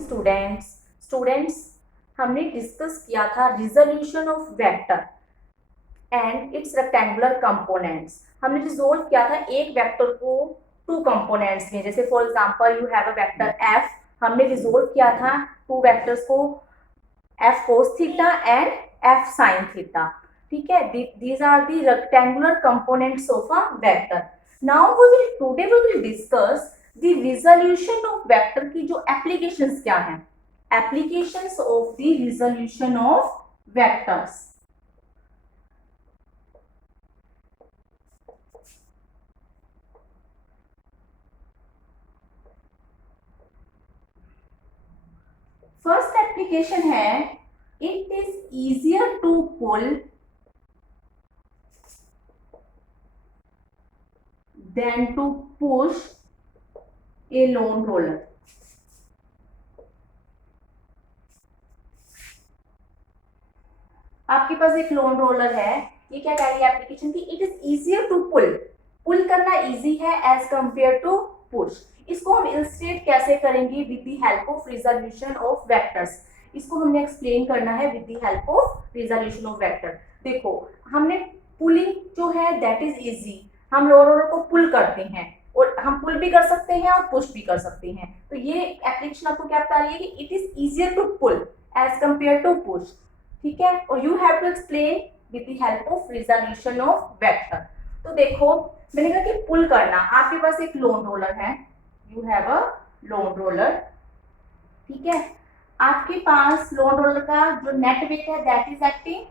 Students students हमने discuss किया था resolution of vector and its rectangular components. हमने रिजोल्व किया था एक वेक्टर को टू कंपोनेंट्स में। जैसे for example you have a vector F, हमने रिजोल्व किया था टू वेक्टर्स को F cos theta and F sine theta. ठीक है, these are the rectangular components of a vector. Now today we will discuss the resolution of vector की जो applications क्या हैं, applications of the resolution of vectors. First application है, it is easier to pull than to push a lawn roller. आपके पास एक loan roller है, ये क्या कह रही है एप्लीकेशन की, it is easier to pull करना इजी है एज कंपेयर टू पुश। इसको हम इलस्ट्रेट कैसे करेंगे, with the help of resolution of vectors. इसको हमने एक्सप्लेन करना है with the help of resolution of vector. देखो, हमने पुलिंग जो है दैट इज इजी, हम लोन रोलर को पुल करते हैं और हम पुल भी कर सकते हैं और पुश भी कर सकते हैं। तो ये एप्लीकेशन आपको क्या बता रही है कि it is easier to pull as compare to push. ठीक है, और you have to explain with the help of resolution of vector. तो देखो, मैंने कहा कि पुल करना, आपके पास एक लोन रोलर है, you have a loan roller. ठीक है, आपके पास लोन रोलर का जो नेट वेट है दैट इज एक्टिंग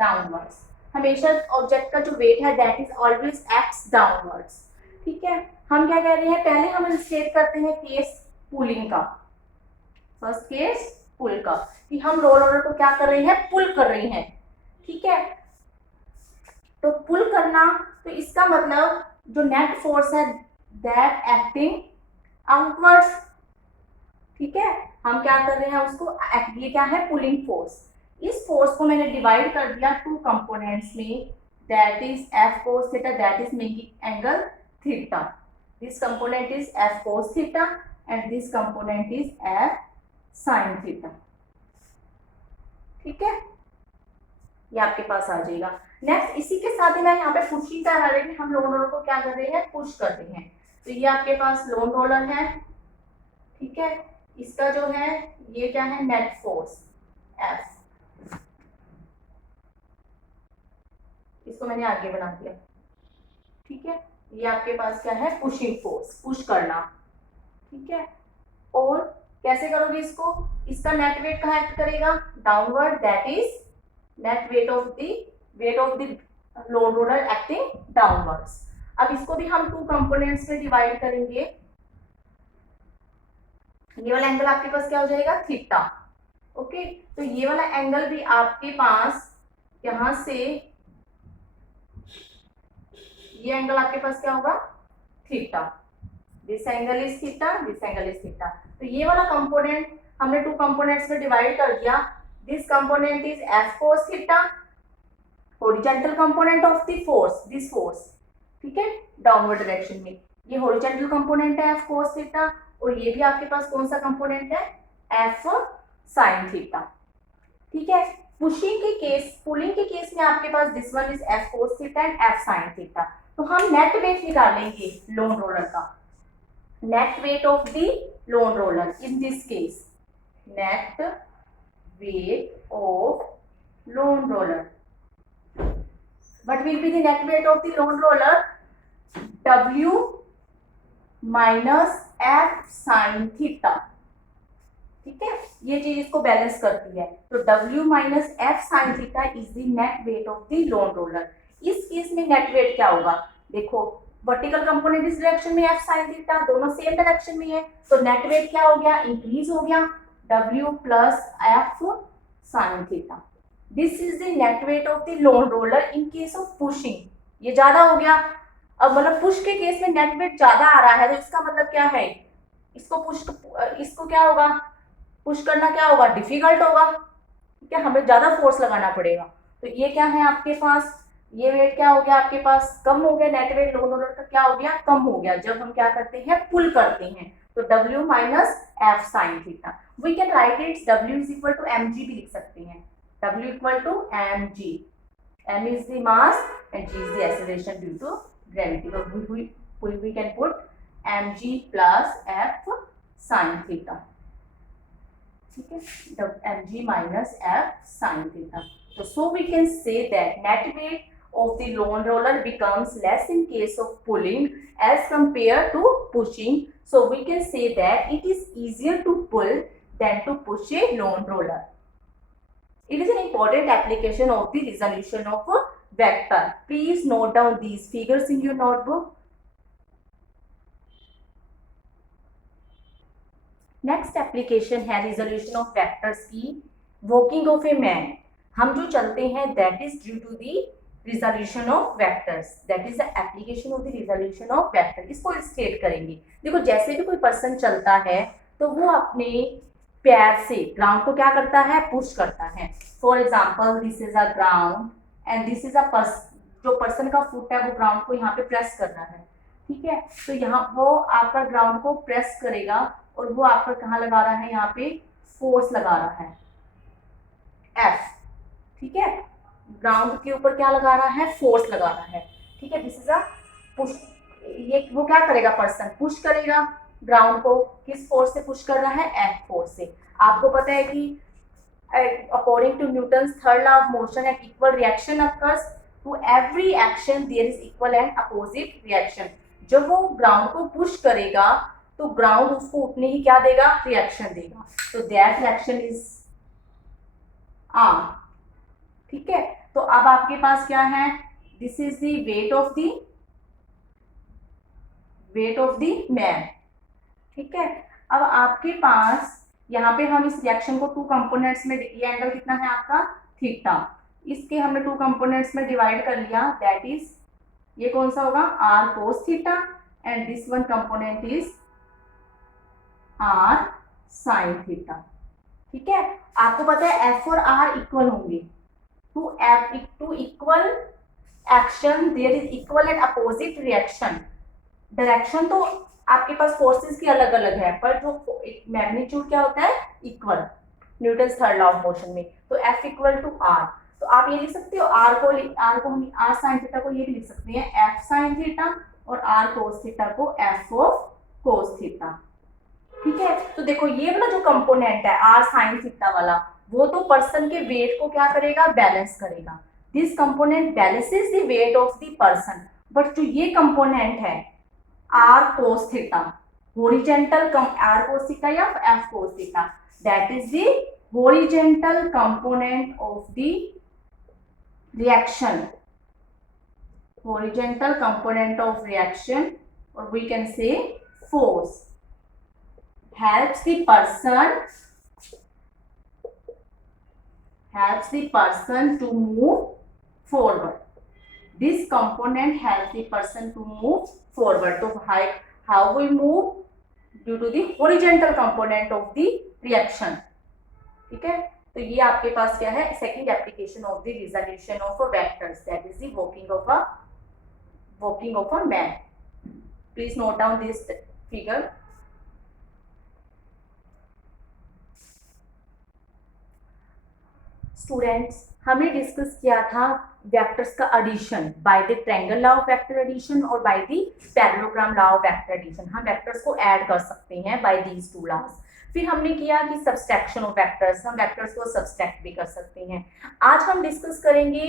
डाउनवर्ड्स। हमेशा ऑब्जेक्ट का जो वेट है that is always acts downwards. ठीक है, हम क्या कह रहे हैं, पहले हम स्टेट करते हैं केस पुलिंग का। फर्स्ट केस पुल का, कि हम लोन रोलर को क्या कर रहे हैं, पुल कर रहे हैं। ठीक है, तो पुल करना, तो इसका मतलब जो नेट फोर्स है दैट एक्टिंग आउटवर्ड्स। ठीक है, हम क्या कर रहे हैं उसको, ये क्या है, पुलिंग फोर्स। इस फोर्स को मैंने डिवाइड कर दिया टू कंपोनेंट्स में, that is F cos theta, that is making angle theta. This component is F cos theta and this component is F sine theta. ठीक है, ये आपके पास आ जाएगा। नेक्स्ट, इसी के साथ ही मैं यहाँ पे पुशिंग करा रही हूँ, हम लोन रोलर को क्या कर रहे हैं, पुश करते हैं। तो ये आपके पास लोन रोलर है। ठीक है, इसका जो है ये क्या है, नेट फोर्स एफ। इसको मैंने आगे बना दिया। ठीक है, ये आपके पास क्या है, पुशिंग फोर्स, पुश करना। ठीक है, और कैसे करोगे इसको, इसका नेट वेट कहाँ एक्ट करेगा, downward, that is net weight of the lawn roller acting downwards. अब इसको भी हम टू कंपोनेंट्स में डिवाइड करेंगे। ये वाला एंगल आपके पास क्या हो जाएगा, थीटा। ओके, तो ये वाला एंगल भी आपके पास यहां से, ये एंगल आपके पास क्या होगा, theta. This angle is theta, this angle is theta. तो ये वाला कंपोनेंट हमने टू कंपोनेंट्स में डिवाइड कर दिया। This component is F cos theta, horizontal component of the force, this force. ठीक है, डाउनवर्ड डायरेक्शन में ये हॉरिजॉन्टल कंपोनेंट है एफ कोस थीटा, और ये भी आपके पास कौन सा कंपोनेंट है, एफ साइन थीटा। ठीक है, पुशिंग के केस, पुलिंग के केस में आपके पास this one is F cos theta and F sine theta. तो हम नेट वेट निकालेंगे लोन रोलर का, net weight of the lawn roller in this case, net weight of lawn roller. What will be the net weight of the loan roller? W minus F sin theta। ठीक है, ये चीज इसको balance करती है। तो W minus F sin theta is the net weight of the loan roller। इस case में नेट वेट क्या होगा, देखो वर्टिकल कंपोनेंट इस डायरेक्शन में, F sin theta दोनों सेम डायरेक्शन में है, तो नेट वेट क्या हो गया, इंक्रीज हो गया, W plus F sin theta। This is the net weight of the lawn roller in case of pushing. ये ज्यादा हो गया, अब मतलब पुश के केस में नेट वेट ज्यादा आ रहा है, तो इसका मतलब क्या है, इसको क्या होगा, पुश करना क्या होगा, डिफिकल्ट होगा। ठीक है, हमें ज्यादा फोर्स लगाना पड़ेगा। तो ये क्या है आपके पास, ये वेट क्या हो गया आपके पास, कम हो गया, नेट वेट लोन रोलर का क्या हो गया, कम हो गया, जब हम क्या करते हैं, पुल करते हैं। तो W minus F sine theta. We can write it W is equal to mg भी लिख सकते हैं, W equal to mg, m is the mass and g is the acceleration due to gravity. So we can put mg plus f sin theta, ठीक है, mg minus f sin theta. So we can say that net weight of the lone roller becomes less in case of pulling as compared to pushing. So we can say that it is easier to pull than to push a lone roller. It is an important application of the resolution of a vector. Please note down these figures in your notebook. Next application है resolution of vectors की, walking of a man. हम जो चलते हैं that is due to the resolution of vectors, that is the application of the resolution of vector. इसको illustrate करेंगे। देखो जैसे भी कोई पर्सन चलता है तो वो अपने पैर से ग्राउंड को क्या करता है, पुश करता है। For example this is a ground and this is a जो पर्सन का फुट है वो ग्राउंड को यहाँ पे प्रेस कर रहा है, ठीक है। तो यहाँ वो आपका ग्राउंड को प्रेस करेगा और वो आपका कहाँ लगा रहा है, यहाँ पे फोर्स लगा रहा है F, ठीक है। ग्राउंड के ऊपर क्या लगा रहा है, फोर्स लगा रहा है, ठीक है। This is a push. ये वो क्या करेगा, पर्सन पुश करेगा ग्राउंड को, किस फोर्स से पुश कर रहा है, F फोर्स से। आपको पता है कि according to Newton's third law of motion an equal reaction occurs to every action there is equal and opposite reaction. जब वो ग्राउंड को पुश करेगा तो ग्राउंड उसको उतने ही क्या देगा, रिएक्शन देगा। तो दैट रिएक्शन इज आर्म, ठीक है। तो अब आपके पास क्या है, this is the wait of the man, ठीक है। अब आपके पास यहाँ पे हम इस रिएक्शन को टू कंपोनेंट्स में, ये एंगल कितना है आपका, थीटा, इसके हमने टू कंपोनेंट्स में डिवाइड कर लिया, दैट इज ये कौन सा होगा, r cos theta and this one component is r sin theta, ठीक है। आपको पता है f और r इक्वल होंगे। To equal action there is equal and opposite reaction. Direction तो आपके पास फोर्सेस की अलग अलग है, पर जो मैग्नीट्यूड क्या होता है, equal, Newton's third law of motion में। तो f इक्वल टू r, तो आप ये लिख सकते हो r को हम r sin थीटा को ये भी लिख सकते हैं f sin थीटा और r cos थीटा को f of cos थीटा, ठीक है। तो देखो ये वाला जो कंपोनेंट है r sin थीटा वाला, वो तो पर्सन के वेट को क्या करेगा, बैलेंस करेगा। This component balances the wait of the person. But जो ये कंपोनेंट है r cos theta, horizontal r cos theta या f cos theta, that is the horizontal component of the reaction, horizontal component of reaction, or we can say force, helps the person to move forward. This component helps the person to move forward. So how we move, due to the horizontal component of the reaction, ठीक है। तो ये आपके पास क्या है, second application of the resolution of vectors, that is the walking of a man. Please note down this figure. Students, हमने discuss किया था वेक्टर्स का addition by the triangle law of vector addition और by the parallelogram law of vector addition. हम vectors को add कर सकते हैं बाय दीज टू लॉज। फिर हमने किया कि सब्सट्रैक्शन ऑफ वेक्टर्स, हम वेक्टर्स को सब्सट्रैक्ट भी कर सकते हैं। आज हम डिस्कस करेंगे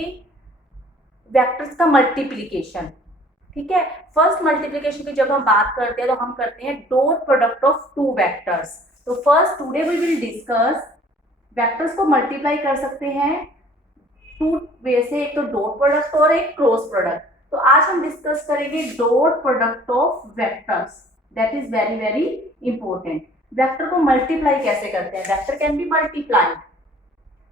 वेक्टर्स का मल्टीप्लिकेशन, ठीक है। फर्स्ट मल्टीप्लिकेशन की जब हम बात करते हैं तो हम करते हैं dot product of two vectors. तो first today we will discuss vectors को मल्टीप्लाई कर सकते हैं टू वे से, एक तो डॉट प्रोडक्ट और एक क्रॉस प्रोडक्ट। तो आज हम डिस्कस करेंगे dot product of vectors, that is very very important. Vector को मल्टीप्लाई कैसे करते हैं, वेक्टर कैन बी मल्टीप्लाइड,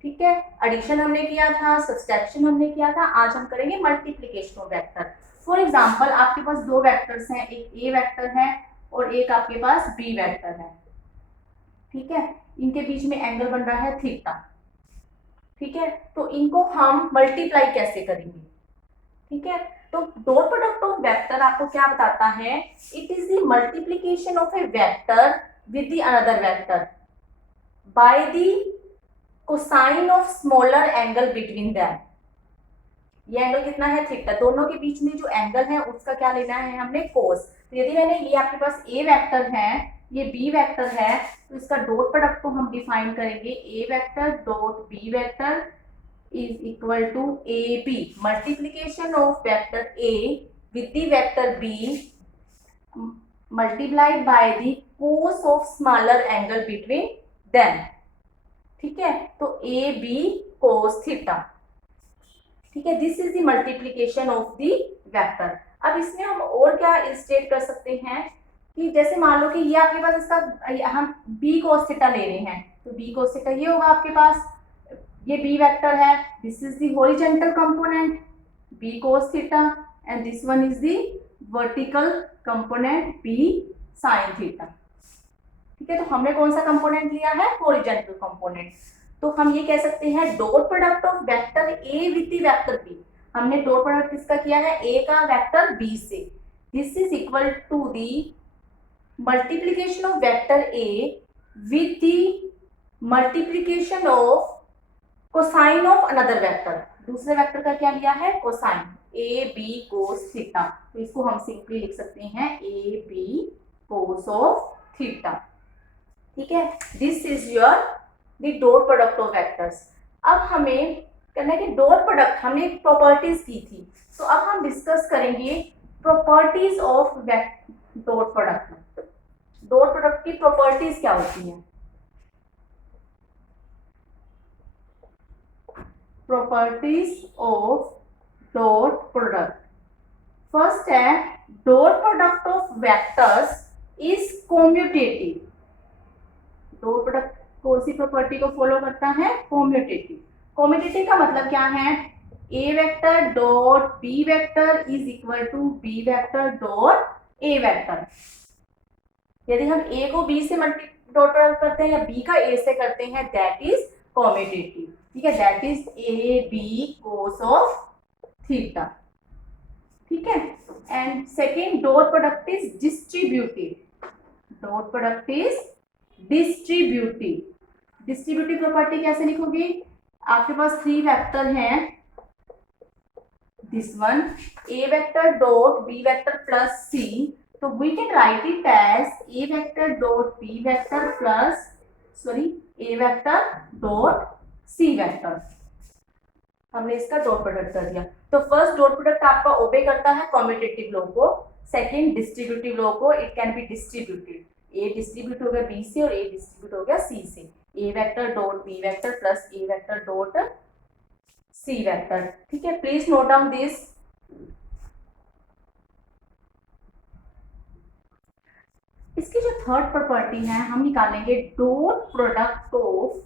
ठीक है। एडिशन हमने किया था, सब्सट्रैक्शन हमने किया था, आज हम करेंगे multiplication of vector. For example आपके पास दो वेक्टर्स हैं, एक ए वेक्टर है और एक आपके पास बी वेक्टर है, ठीक है। इनके बीच में एंगल बन रहा है थीटा, ठीक है। तो इनको हम मल्टीप्लाई कैसे करेंगे, ठीक है। तो डॉट प्रोडक्ट ऑफ वेक्टर आपको क्या बताता है, it is the multiplication of A vector with the another vector by the cosine of smaller angle between them. ये एंगल कितना है, थीटा, दोनों के बीच में जो एंगल है उसका क्या लेना है हमने, कोस। तो यदि मैंने ये आपके पास ए वेक्टर है, ये बी वेक्टर है, तो इसका डॉट प्रोडक्ट को हम डिफाइन करेंगे A vector dot B vector is equal to A B multiplication of vector A with the vector B multiplied by the cos of smaller angle between them. ठीक है, तो A B cos theta. ठीक है, this is the multiplication of the vector. अब इसमें हम और क्या इलस्ट्रेट कर सकते हैं कि जैसे मान लो कि ये आपके पास इसका हम बी कोस थीटा ले रहे हैं, तो बी कोस थीटा ये होगा आपके पास, ये बी वेक्टर है, this is the horizontal component B cos theta and this one is the vertical component B sine theta. ठीक है, तो हमने कौन सा कंपोनेंट लिया है, हॉरिजॉन्टल कंपोनेंट। तो हम ये कह सकते हैं dot product of vector A with the vector B. हमने डॉट प्रोडक्ट किसका किया है, ए का वेक्टर बी से। This is equal to the multiplication of vector A with the multiplication of cosine of another vector. दूसरे vector का क्या लिया है, cosine, A B cos theta. तो इसको हम सिंपली लिख सकते हैं A B cos of theta. ठीक है, this is your the dot product of vectors. अब हमें करना है कि डॉट प्रोडक्ट हमने एक प्रॉपर्टीज की थी, तो अब हम डिस्कस करेंगे properties of dot product. Dot product की प्रॉपर्टीज क्या होती हैं, properties of dot product. First है dot product of vectors is commutative. Dot product कौन सी प्रॉपर्टी को फॉलो करता है, कॉम्यूटेटिव। कॉम्यूटेटिव का मतलब क्या है, A vector dot B vector is equal to B vector dot A vector. यदि हम ए को बी से डॉट प्रोडक्ट करते हैं या बी का ए से करते हैं, दैट इज कॉम्यूटेटिव। ठीक है, that is A B cos of theta. ठीक है, and second dot product is distributive. Dot product is distributive. Distributive property कैसे लिखोगे, आपके पास थ्री वेक्टर हैं, this one A vector dot B vector plus C, तो we can write it as A vector dot B vector plus A vector dot C vector. हमने इसका dot product कर दिया। तो फर्स्ट डॉट प्रोडक्ट आपका ओबे करता है कॉम्यूटेटिव लॉ को, सेकंड डिस्ट्रीब्यूटिव लॉ को, it can be distributed. A distribute हो गया बी से और ए डिस्ट्रीब्यूट हो गया सी से। A vector dot B vector plus A vector dot C vector. ठीक है, प्लीज नोट डाउन दिस। इसकी जो थर्ड प्रॉपर्टी है हम निकालेंगे dot product of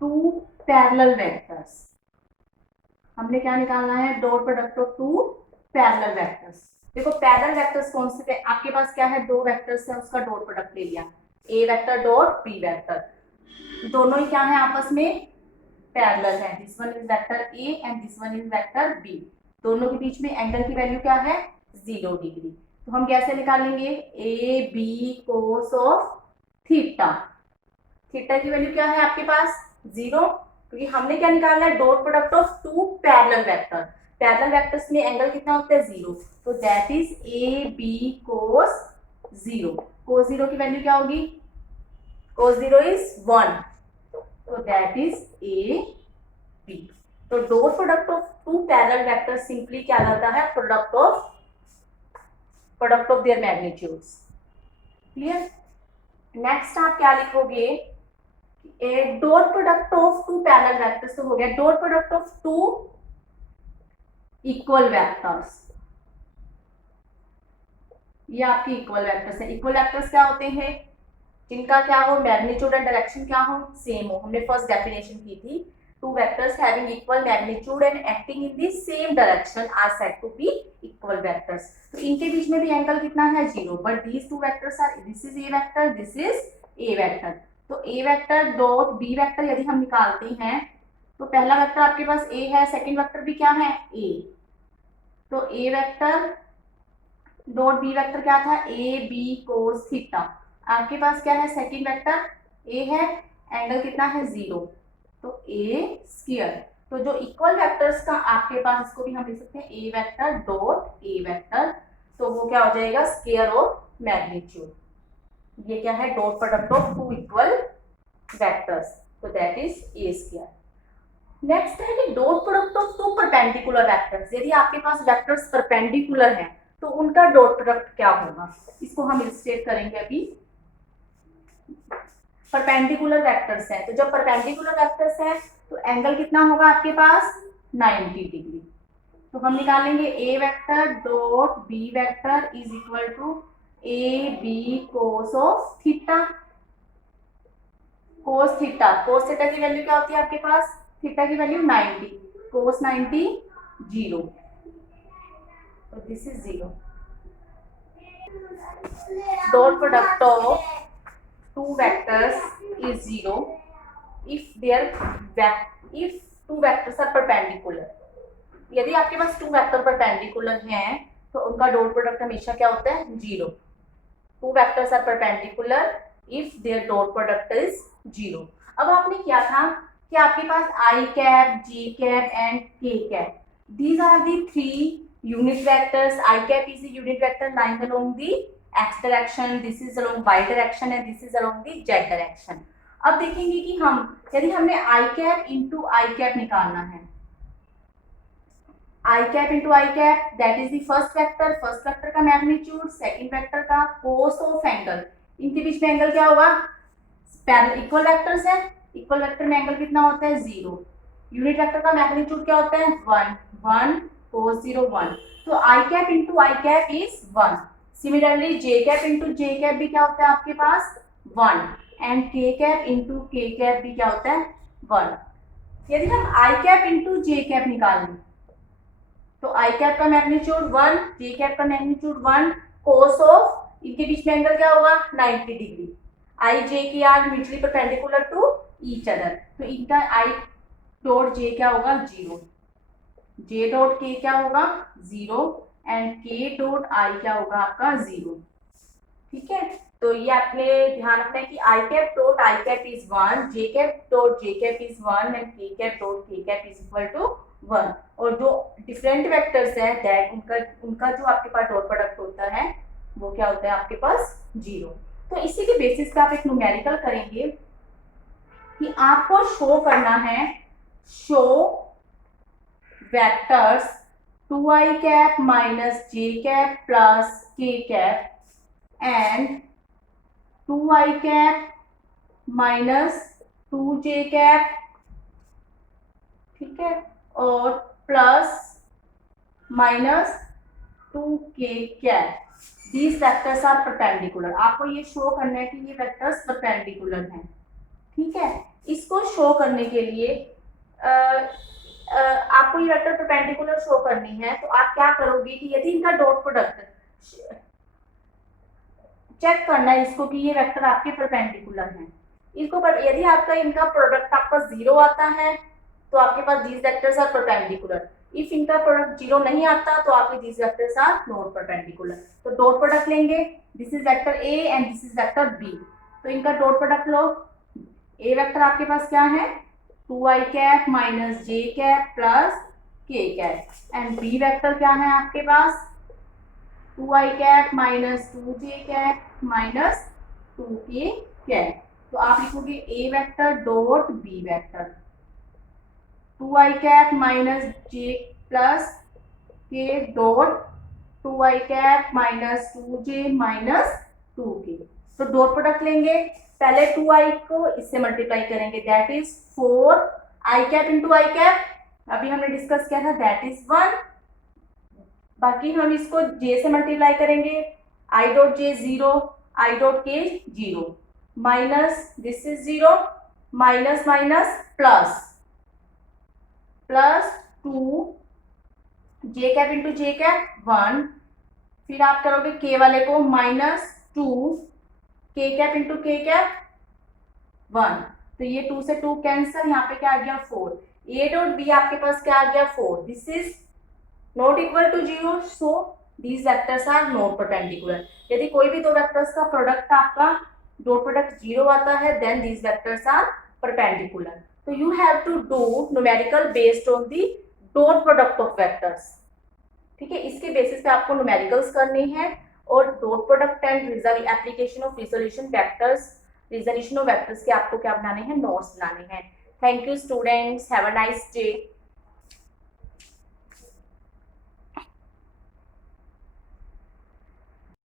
two parallel vectors. हमने क्या निकालना है, dot product of two parallel vectors. देखो पैरेलल वेक्टर्स कौन से थे, आपके पास क्या है, दो वेक्टर्स है, उसका डॉट प्रोडक्ट ले लिया, A vector dot B vector, दोनों ही क्या है आपस में पैरेलल है। This one is vector A and this one is vector B. दोनों के बीच में एंगल की वैल्यू क्या है, 0 डिग्री। तो हम कैसे निकालेंगे, A B cos of theta. Theta की वैल्यू क्या है आपके पास 0, क्योंकि हमने क्या निकालना है, dot product of two parallel vector. Parallel vectors में एंगल कितना होता है, 0, तो that is A B cos 0। Cos 0 की वैल्यू क्या होगी, कोस 0 इज 1, तो दैट इज ए बी। तो dot product of two parallel vector simply क्या आता है, product of their magnitudes. Clear. Next आप क्या लिखोगे, dot product of two parallel vectors तो हो गया, dot product of two equal vectors. ये आपकी इक्वल वेक्टर्स है। इक्वल वेक्टर्स क्या होते हैं, जिनका क्या हो, मैग्नीट्यूड एंड डायरेक्शन क्या हो, सेम हो। हमने फर्स्ट डेफिनेशन की थी, two vectors having equal magnitude and acting in the same direction are said to be equal vectors. तो इनके बीच में भी एंगल कितना है, 0, but these two vectors are, this is a vector, this is a vector. तो A vector dot B vector यदि हम निकालते हैं तो पहला वेक्टर आपके पास ए है, सेकंड वेक्टर भी क्या है ए, तो A vector dot B vector क्या था ए बी कोस थीटा। आपके पास क्या है सेकंड वेक्टर ए है, एंगल कितना है 0, तो ए स्क्वायर। तो जो इक्वल वेक्टर्स का आपके पास, इसको भी हम लिख सकते हैं ए वेक्टर डॉट ए वेक्टर, तो वो क्या हो जाएगा स्क्वायर ऑफ मैग्नीट्यूड। ये क्या है dot product of two equal vectors, तो that is A square. Next है कि dot product of two perpendicular vectors. यदि आपके पास वेक्टर्स परपेंडिकुलर हैं तो उनका डॉट प्रोडक्ट क्या होगा, इसको हम इलस्ट्रेट करेंगे अभी। परपेंडिकुलर वेक्टर्स हैं, तो जब परपेंडिकुलर वेक्टर्स हैं तो एंगल कितना होगा आपके पास 90 डिग्री। तो हम निकालेंगे A vector dot B vector is equal to A B cos of theta. Cos theta की वैल्यू क्या होती है आपके पास, थीटा की वैल्यू 90, कोस 90 0, तो this is 0। Dot product of two vectors is 0 if two vectors are perpendicular. यदि आपके पास to vector perpendicular हैं तो उनका डॉट प्रोडक्ट हमेशा क्या होता है 0। Two vectors are perpendicular if their dot product is 0। अब आपने क्या था कि आपके पास I cap, J cap and के cap, these are the three unit vectors. I cap is a unit vector lying along the x direction, this is along y direction and this is along the z direction. अब देखेंगे कि हम यदि हमने i cap into i cap निकालना है, i cap into i cap that is the first vector का magnitude, second vector का कोस ऑफ एंगल, इनके बीच में एंगल क्या होगा, इक्वल वेक्टर्स है, इक्वल वेक्टर में एंगल कितना होता है 0, यूनिट वेक्टर का मैग्नीट्यूड क्या होता है 1 cos 0 1, तो i cap into i cap is 1। Similarly j cap into j cap भी क्या होता है आपके पास 1 एंड के कैप इंटू के कैप भी क्या होता है 1। यदि हम i cap into j cap निकाल लें तो आई कैप का मैग्नीट्यूड 1, जे कैप का मैग्नीट्यूड 1, कोस ऑफ इनके बीच में एंगल क्या होगा 90 degree. I J K are mutually perpendicular to each other, तो इनका आई डॉट जे क्या होगा 0, जे डॉट के क्या होगा 0 एंड के डॉट आई क्या होगा आपका 0। ठीक है, तो ये आपने ध्यान रखना है कि i cap dot i cap is 1, j cap dot j cap is 1 and के cap dot k cap is equal to 1। और जो डिफरेंट वेक्टर्स हैं दैट उनका जो आपके पास डॉट प्रोडक्ट होता है वो क्या होता है आपके पास 0। तो इसी के बेसिस पे आप एक न्यूमेरिकल करेंगे कि आपको शो करना है, show vectors 2i cap minus j cap plus k cap and 2i cap minus 2j cap, ठीक है, और plus minus 2k cap. These vectors are perpendicular. आपको ये शो करना है कि ये वेक्टर्स परपेंडिकुलर हैं। ठीक है, इसको शो करने के लिए आपको ये वेक्टर परपेंडिकुलर शो करनी है तो आप क्या करोगे कि यदि इनका डॉट प्रोडक्ट चेक करना है इसको कि ये वेक्टर आपके परपेंडिकुलर हैं, इसको यदि आपका इनका प्रोडक्ट आपका 0 आता है तो आपके पास these vectors are perpendicular. If इनका प्रोडक्ट 0 नहीं आता तो आपके these vectors are not perpendicular. तो डॉट प्रोडक्ट लेंगे, this is vector A and this is vector B, तो इनका डॉट प्रोडक्ट लो। ए वेक्टर आपके पास क्या है 2i cap minus j cap plus k cap and B vector क्या है आपके पास 2i cap minus 2j cap minus 2k cap. तो आप लिखोगे A vector dot B vector 2i cap minus j plus k dot 2i cap minus 2j minus 2k। तो dot product लेंगे, पहले 2i को इससे मल्टीप्लाई करेंगे that is 4i cap into i cap, अभी हमने डिस्कस किया था दैट इज 1। बाकी हम इसको j से मल्टीप्लाई करेंगे, i dot j 0, i dot k 0 minus this is 0 minus minus plus plus 2 j cap into j cap 1, फिर आप करोगे k वाले को minus 2 k cap into k cap 1, तो ये 2 से 2 कैंसिल, यहाँ पे क्या आ गया 4। ए डॉट बी आपके पास क्या आ गया 4, this is not equal to 0, so these vectors are not perpendicular. यदि कोई भी दो वेक्टर्स का प्रोडक्ट आपका डॉट प्रोडक्ट 0 आता है then these vectors are perpendicular. तो you have to do numerical based on the dot product of vectors. ठीक है, इसके बेसिस पे आपको न्यूमेरिकल्स करने हैं और dot product and application of resolution vectors, resolution of vectors के आपको क्या बनाने हैं, नोट्स बनाने हैं। Thank you students, have a nice day.